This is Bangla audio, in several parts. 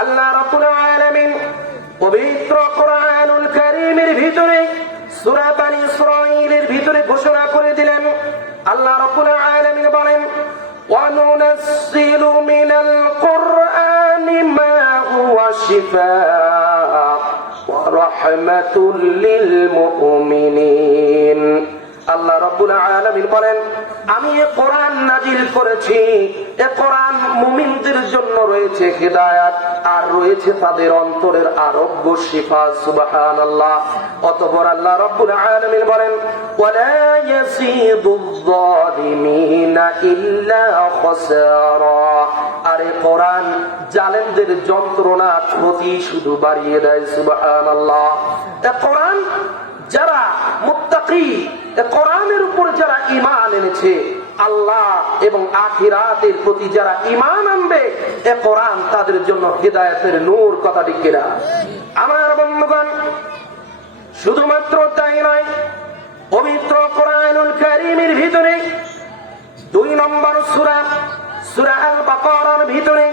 আল্লাহ রাব্বুল আলামিন পবিত্র কোরআনুল কারীমের ভিতরে সূরা বনী ইসরাঈলের ভিতরে ঘোষণা করে দিলেন। আল্লাহ রাব্বুল আলামিন বলেন, ওয়া নুনাজ্জিলু মিনাল কুরআনি মা হুয়া শিফাআ ওয়া রাহমাতুল লিল মুমিনিন। আল্লাহ রাব্বুল আলামিন বলেন, আমি এই কোরআন নাজিল করেছি, এই কোরআন মুমিনদের জন্য রয়েছে হিদায়াত আর রয়েছে তাদের অন্তরের আরোগ্য শিফা। সুবহানাল্লাহ। অতঃপর আল্লাহ রাব্বুল আলামিন বলেন, ওয়ালা ইয়াসিদুয যালিমিনা ইল্লা খাসারা। আর এই কোরআন জালেমদের যন্ত্রণা ক্ষতি শুধু বাড়িয়ে দেয়। সুবহানাল্লাহ। এই কোরআন যারা মুত্তাকি, কোরআনের উপর যারা ঈমান এনেছে, আল্লাহ এবং আখিরাতের প্রতি যারা ঈমান আনবে, এ কোরআন তাদের জন্য হিদায়াতের নূর। কথা ঠিক কিনা? আমার বন্ধুগণ, শুধুমাত্র তাই নয়, পবিত্র কোরআনুল কারীমের ভিতরে 2 নম্বর সূরা সূরা আল বাকারার ভিতরে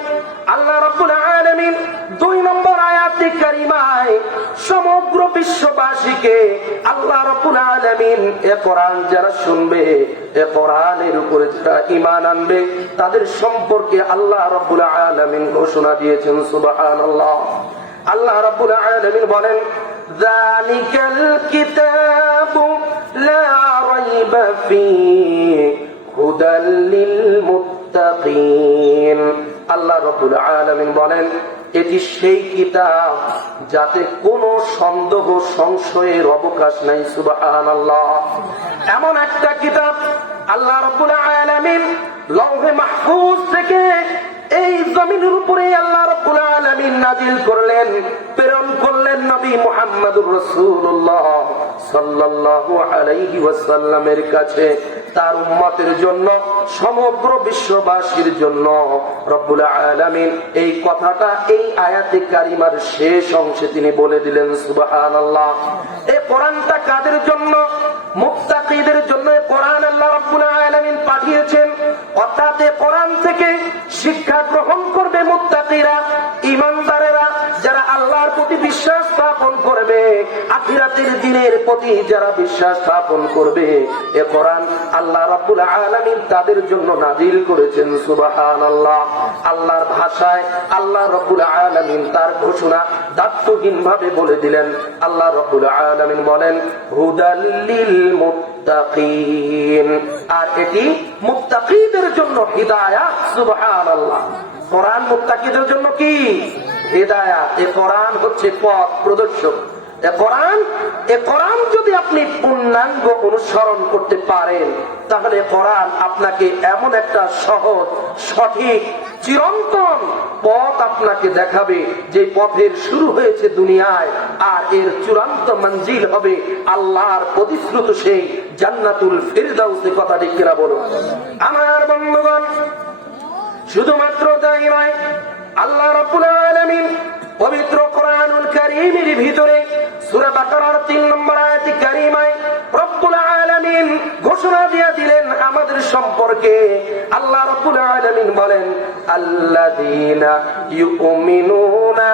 আল্লাহ রাব্বুল আলামিন 2 নম্বর আয়াতে কারিমায় সমগ্র বিশ্ববাসীকে আল্লাহ রাব্বুল আলামিন এ কোরআন যারা শুনবে, এ কোরআনের উপরে যারা ঈমান আনবে, তাদের সম্পর্কে আল্লাহ রাব্বুল আলামিন ঘোষণা দিয়েছেন। সুবহানাল্লাহ। আল্লাহ রাব্বুল আলামিন বলেন, যালিকাল কিতাবু লা রাইবা ফীহি হুদাল লিল মুত্তাকিন। আল্লাহ রাব্বুল আলামিন বলেন, এটি সেই কিতাব যাতে কোনো সন্দেহ সংশয়ের অবকাশ নাই। সুবহানাল্লাহ। এমন একটা কিতাব আল্লাহ রাব্বুল আলামিন লৌহে মাহফুজ থেকে এই জমিনের উপরে আল্লাহ রাব্বুল আলামিন নাজিল করলেন, প্রেরণ করলেন নবী মুহাম্মদুর রাসূলুল্লাহ সাল্লাল্লাহু আলাইহি ওয়াসাল্লামের কাছে, তার উম্মতের জন্য, সমগ্র বিশ্ববাসীর জন্য। রব্বুল আলামিন এই কথাটা এই আয়াতে কারিমার শেষ অংশে তিনি বলে দিলেন। সুবহানাল্লাহ। এই কোরআনটা কাদের জন্য? মুত্তাকিদের জন্য কোরআন আল্লাহ রাব্বুল আলামিন পাঠিয়েছেন। অর্থাৎ এই কোরআন থেকে শিক্ষা গ্রহণ করবে মুত্তাকিরা, ঈমানদারেরা, যারা আল্লাহর প্রতি বিশ্বাস স্থাপন করবে, আখিরাতের দিনের প্রতি যারা বিশ্বাস স্থাপন করবে, এই কোরআন আল্লাহ রাব্বুল আলামিন তাদের জন্য নাজিল করেছেন। সুবহানাল্লাহ। আল্লাহর ভাষায় আল্লাহ রাব্বুল আলামিন তার ঘোষণা দায়িত্বহীনভাবে বলে দিলেন। আল্লাহ রাব্বুল আলামিন বলেন, হুদাল লিল মুত্তাকিন। আর এটি মুত্তাকিদের জন্য হিদায়াত। সুবহানাল্লাহ। কোরআন মুত্তাকিদের জন্য কি? হিদায়াত। এই কোরআন হচ্ছে পথ প্রদর্শক। এ কোরআন যদি আপনি পূর্ণাঙ্গ অনুসরণ করতে পারেন, তাহলে কোরআন আপনাকে এমন একটা সহজ, সঠিক, চিরন্তন পথ আপনাকে দেখাবে, যে পথের শুরু হয়েছে দুনিয়ায় আর এর চূড়ান্ত মঞ্জিল হবে আল্লাহর প্রতিশ্রুত সেই জান্নাতুল ফিরদাউসে। কথা ঠিক কিনা বলো? আমার বন্ধুগণ, শুধুমাত্র তাই নয়, আল্লাহ রাব্বুল আলামিন পবিত্র কোরআনুল কারীমের ভিতরে সূরা বাকারার 3 নম্বর আয়াতে কারিমায় রব্বুল আলামিন ঘোষণা দিয়ে দিলেন আমাদের সম্পর্কে। আল্লাহ রাব্বুল আলামিন বলেন, আল্লাযীনা ইউমিনুনা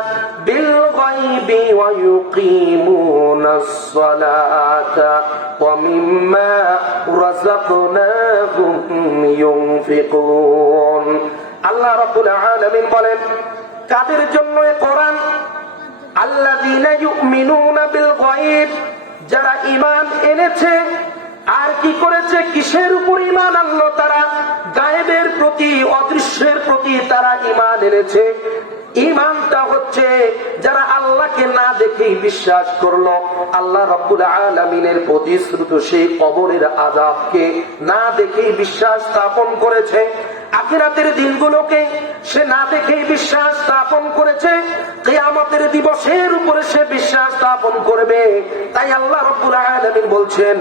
বিল গায়বি ওয়া ইউকিমুনাস সালাতা ওয়া মিম্মা রাযাকনাহুম ইউনফিকুন। আল্লাহ রাব্বুল আলামিন বলেন, কাদের জন্য এই কোরআন? আল্লাযীনা ইউমিনুনা বিল গায়ব, যারা ঈমান এনেছে। আর কি করেছে? কিসের উপর ঈমান আনলো তারা? গায়েবের প্রতি, অদৃশ্যের প্রতি তারা ঈমান এনেছে। ঈমানটা হচ্ছে যারা আল্লাহকে না দেখেই বিশ্বাস করলো, আল্লাহ রাব্বুল আলামিনের প্রতিশ্রুত সেই কবরের আযাবকে না দেখেই বিশ্বাস স্থাপন করেছে, আখিরাতের দিনগুলোকে সে না দেখেই বিশ্বাস স্থাপন করেছে, কিয়ামতের দিবসের উপরে সে বিশ্বাস স্থাপন করবে। তাই আল্লাহ রাব্বুল আলামিন বলছেন,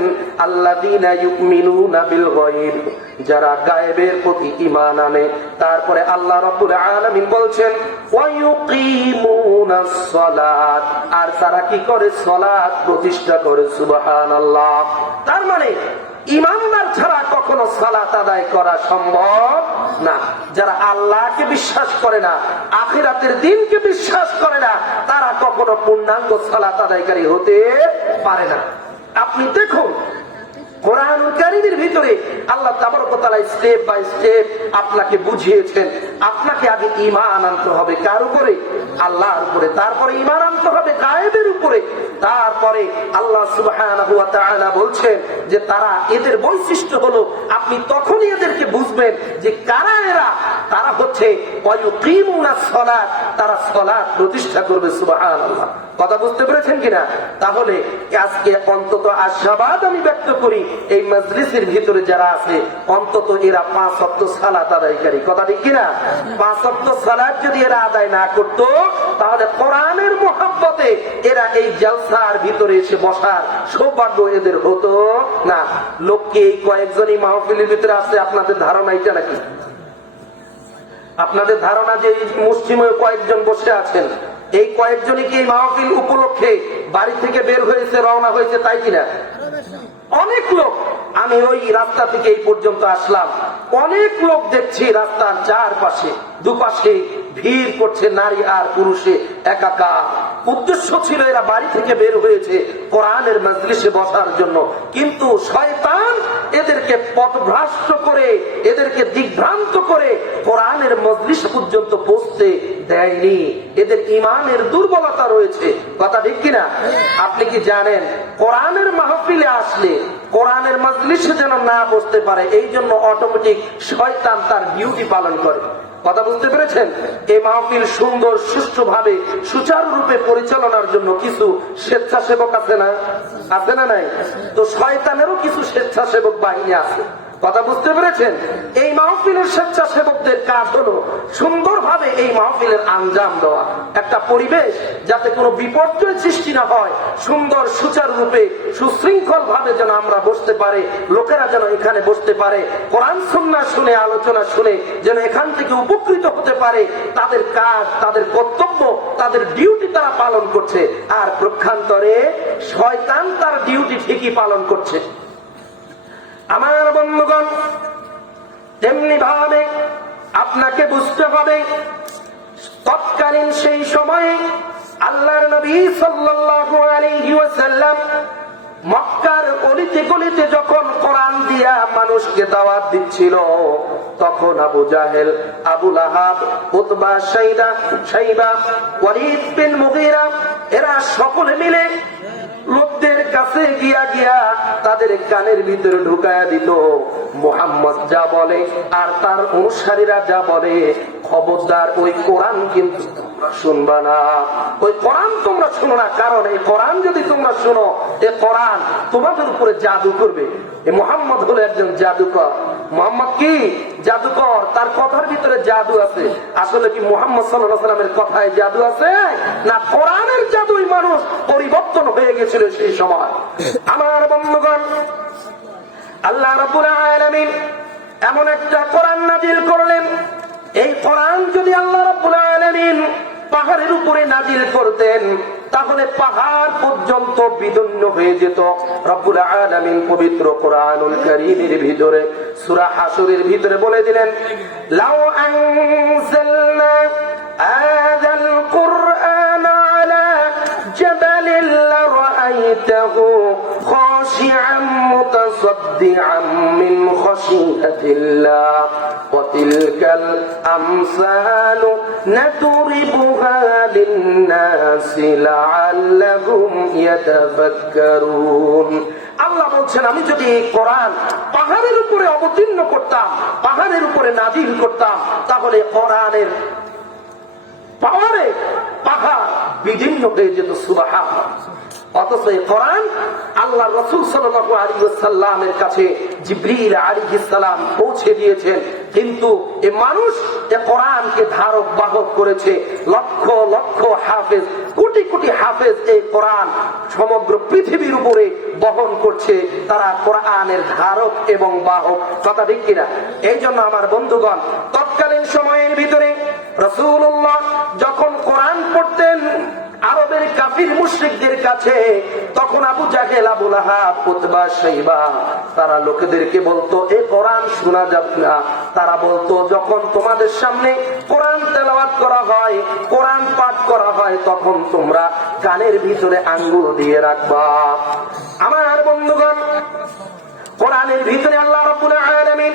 আল্লাযীনা ইউমিনুনা বিল গায়ব, যারা গায়েবের প্রতি ঈমান আনে। তারপরে আল্লাহ রাব্বুল আলামিন বলছেন, ওয়া ইউকিমুনাস সালাত, আর তারা কি করে? সালাত প্রতিষ্ঠা করে। সুবহানাল্লাহ। তার মানে ঈমান ইমানদার ছাড়া কখনো সালাত আদায় করা সম্ভব না। যারা আল্লাহকে বিশ্বাস করে না, আখিরাতের দিনকে বিশ্বাস করে না, তারা কখনো পূর্ণাঙ্গ সালাত আদায়কারী হতে পারে না। আপনি দেখুন কোরআনুল কারীমের ভিতরে আল্লাহ তাবারক ওয়া তাআলা স্টেপ বাই স্টেপ আপনাকে বুঝিয়েছেন। আপনাকে আগে ঈমান আনতে হবে কার উপরে? আল্লাহর উপরে। তারপরে ঈমান আনতে হবে গায়েবের উপরে। তারপরে আল্লাহ সুবহানাহু ওয়া তাআলা বলছেন যে তারা, এদের বৈশিষ্ট্য হলো, আপনি তখনই এদেরকে বুঝবেন যে কারা এরা। তারা হচ্ছে ওয়ায়ুকিমুনাস সালাত, তারা সালাত প্রতিষ্ঠা করবে। সুবহানাল্লাহ। কথা বুঝতে পেরেছেন কিনা? তাহলে আজকে অন্তত আশাবাদ আমি ব্যক্ত করি, এই মজলিসের ভিতরে যারা আছে অন্তত এরা 5 ওয়াক্ত সালাত আদায়কারী। কথা ঠিক কিনা? 5 ওয়াক্ত সালাত যদি এরা আদায় না করতো, তাহলে কোরআনের মোহাব্বতে এরা এই জলসার ভিতরে এসে বসার সৌভাগ্য এদের হতো না। লোককে এই কয়েকজনই মাহফিলের ভিতরে আছে, আপনাদের ধারণা এটা নাকি? আপনাদের ধারণা যে মুসলিমে কয়েকজন বসে আছেন, এই কয়েকজনই কি মাহফিল উপলক্ষে বাড়ি থেকে বের হয়েছে, রওনা হয়েছে, তাই কিনা? অনেক লোক, আমি ওই রাস্তা থেকে এই পর্যন্ত আসলাম, অনেক লোক দেখছি রাস্তার চারপাশে দুপাশে ভিড় করছে, নারী আর পুরুষে একাকার। উদ্দেশ্য ছিল এরা বাড়ি থেকে বের হয়েছে কোরআনের মজলিসে বসার জন্য, কিন্তু শয়তান এদেরকে পথভ্রষ্ট করে, এদেরকে দিগ্ভ্রান্ত করে কোরআনের মজলিস পর্যন্ত পৌঁছতে দেয়নি। এদের ঈমানের দুর্বলতা রয়েছে। কথা ঠিক কিনা? আপনি কি জানেন কোরআনের মাহফিলে আসলে কোরআনের মজলিসে যেন না বসতে পারে, এই জন্য অটোমেটিক শয়তান তার ডিউটি পালন করে। কথা বুঝতে পেরেছেন? এই মাহফিল সুন্দর সুষ্ঠুভাবে সুচারুরূপে পরিচালনার জন্য কিছু স্বেচ্ছাসেবক আছে না? আছে না নাই? তো শয়তানেরও কিছু স্বেচ্ছাসেবক বাহিনী আছে। কথা বুঝতে পেরেছেন? এই মাহফিলের স্বেচ্ছাসেবকদের কাজ হলো সুন্দরভাবে এই মাহফিলের আঞ্জাম দেওয়া, একটা পরিবেশ যাতে কোনো বিপর্যয় সৃষ্টি না হয়, সুন্দর সুচারুরূপে সুশৃঙ্খল ভাবে যেন আমরা বসতে পারে, লোকেরা যেন এখানে বসতে পারে, কোরআন সুন্নাহ শুনে, আলোচনা শুনে যেন এখান থেকে উপকৃত হতে পারে। তাদের কাজ, তাদের কর্তব্য, তাদের ডিউটি তারা পালন করছে। আর প্রক্ষান্তরে শয়তান তার ডিউটি ঠিকই পালন করছে। আমার বন্ধুগণ, তেমনি ভাবে আপনাকে বুঝতে হবে, তৎকালীন সেই সময়ে আল্লাহর নবী সাল্লাল্লাহু আলাইহি ওয়াসাল্লাম মক্কার অলিতে গলিতে যখন কোরআন দিয়া মানুষকে দাওয়াত দিচ্ছিল, তখন আবু জাহেল, আবু লাহাব, উতবা, শাইবা, ওয়ালিদ বিন মুগীরা এরা সকলে মিলে লোকদের কাছে গিয়া গিয়া তাদের কানের ভিতরে ঢুকায়া দিত, মুহাম্মদ যা বলে আর তার অনুসারীরা যা বলে, খবরদার ওই কোরআন কিন্তু তোমরা শুনবা না, ওই কোরআন তোমরা শুনো না। কারণ এই কোরআন যদি তোমরা শুনো, এই কোরআন তোমাদের উপরে জাদু করবে। এই মুহাম্মদ হলো একজন জাদুকর। মুহাম্মদ কি জাদুকর? তার কথার ভিতরে জাদু আছে। আসলে কি মুহাম্মদ সাল্লাল্লাহু আলাইহি ওয়াসাল্লামের কথায় জাদু আছে? না, কোরআনের জাদুই মানুষ পরিবর্তন হয়ে গেছিল সেই সময়। আমার বন্ধুগণ, আল্লাহ রাব্বুল আলামিন এমন একটা কোরআন নাজিল করলেন, এই কোরআন যদি আল্লাহ রাব্বুল আলামিন পাহাড়ের উপরে নাজিল করতেন, তাহলে পাহাড় পর্যন্ত বিদীর্ণ হয়ে যেত। রব্বুল আলামিন পবিত্র কোরআনুল কারীমের ভিতরে সূরা হাশরের ভিতরে বলে দিলেন, লাউ আনজালনা হাযাল কুরআন আলা জাবালিন লারাআইতাহু খাশিআন মুতাসাদ্দিআন মিন খাশিয়াতিল্লাহ ওয়া তিলকাল আমসালু নাদরিবুহা লিন-নাসি লাআল্লাহুম ইয়াতাফাক্কারুন। আল্লাহ বলছেন, আমি যদি এই কোরআন পাহাড়ের উপরে অবতীর্ণ করতাম, পাহাড়ের উপরে নাজিল করতাম, তাহলে কোরআনের পাওয়ারে পাহাড় বিদীর্ণ হয়ে যেত। সুবহানাল্লাহ। অথচ এই কোরআন আল্লাহ রাসূল সাল্লাল্লাহু আলাইহি ওয়াসাল্লামের কাছে জিবরিল আলাইহিস সালাম পৌঁছে দিয়েছেন, কিন্তু এই মানুষ এই কোরআনকে ধারক বাহক করেছে। লক্ষ লক্ষ হাফেজ, কোটি কোটি হাফেজ এই কোরআন সমগ্র পৃথিবীর উপরে বহন করছে। তারা কোরআনের ধারক এবং বাহক। কথা ঠিক কিনা? এই জন্য আমার বন্ধুগণ, তৎকালীন সময়ের ভিতরে রাসূলুল্লাহ যখন কোরআন পড়তেন আরবের কাফির মুশরিকদের কাছে, তখন তখন আবু জাহেল, আবু লাহাব, উতবা, শাইবা তারা লোকেদেরকে বলতো এ কোরআন শোনা যাবে না। তারা বলতো যখন তোমাদের সামনে কোরআন তেলাওয়াত করা হয়, কোরআন পাঠ করা হয়, তখন তোমরা কানের ভিতরে আঙ্গুল দিয়ে রাখবা। আমার বন্ধুগণ, কোরআনের ভিতরে আল্লাহ রাব্বুল আলামিন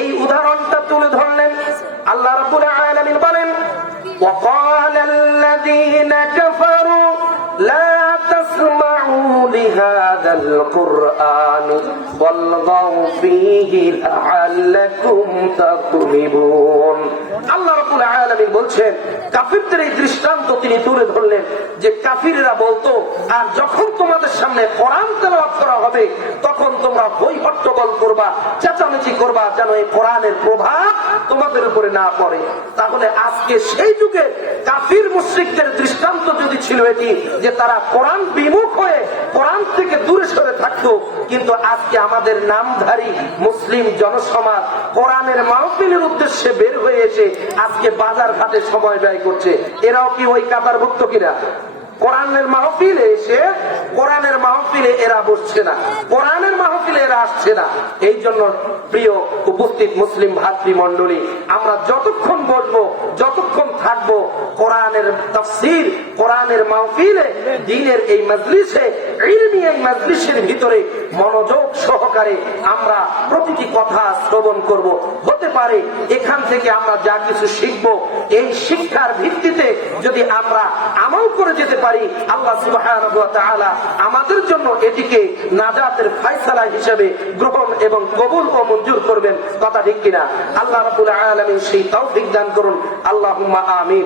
এই উদাহরণটা তুলে ধরলেন। আল্লাহ রাব্বুল আলামিন বলেন وقال الذين كفروا لا تسمعوا لهذا القرآن والغوا فيه لعلكم تغلبون। আল্লাহ রাব্বুল আলামিন বলছেন, কাফিরদের এই দৃষ্টান্ত তিনি তুলে ধরলেন যে কাফিররা বলতো আর যখন তোমাদের সামনে কোরআন তেলাওয়াত করা হবে তখন তোমরা হই হট্টগোল করবা, চেঁচামেচি করবা, যেন এই কোরআনের প্রভাব তোমাদের উপরে না পড়ে। তাহলে আজকে সেই যুগে কাফির মুশরিকদের দৃষ্টান্ত যদি ছিল এটি যে তারা কোরআন বিমুখ হয়ে কোরআন থেকে দূরে সরে থাকতো, কিন্তু আজকে আমাদের নামধারী মুসলিম জনসমাজ কোরআনের মাহফিলের উদ্দেশ্যে বের হয়ে এসে আজকে বাজার ঘাটে সময় ব্যয় করছে। এরাও কি ওই কাতারভুক্ত কিনা? কোরআনের মাহফিলে এসে কোরআনের মাহফিলে এরা বসছে না, কোরআনের মাহফিলে এরা আসছে না। এই জন্য প্রিয় উপস্থিত মুসলিম ভাতৃমণ্ডলী, আমরা যতক্ষণ বসবো, যতক্ষণ থাকবো, কোরআনের তাফসীর, কোরআনের মাহফিলে, দ্বীনের এই মজলিসে, ইলমি এই মজলিসের ভিতরে মনোযোগ সহকারে আমরা প্রতিটি কথা শ্রবণ করব। হতে পারে এখান থেকে আমরা যা কিছু শিখবো, এই শিক্ষার ভিত্তিতে যদি আমরা আমল করে যেতে পারি, আল্লাহ সুবহানাহু ওয়া তাআলা আমাদের জন্য এটিকে নাজাতের ফয়সালা হিসেবে গ্রহণ এবং কবুল ও মঞ্জুর করবেন। কথা ঠিক কিনা? আল্লাহ রাব্বুল আলামিন সেই তৌফিক দান করুন। আল্লাহুম্মা আমিন।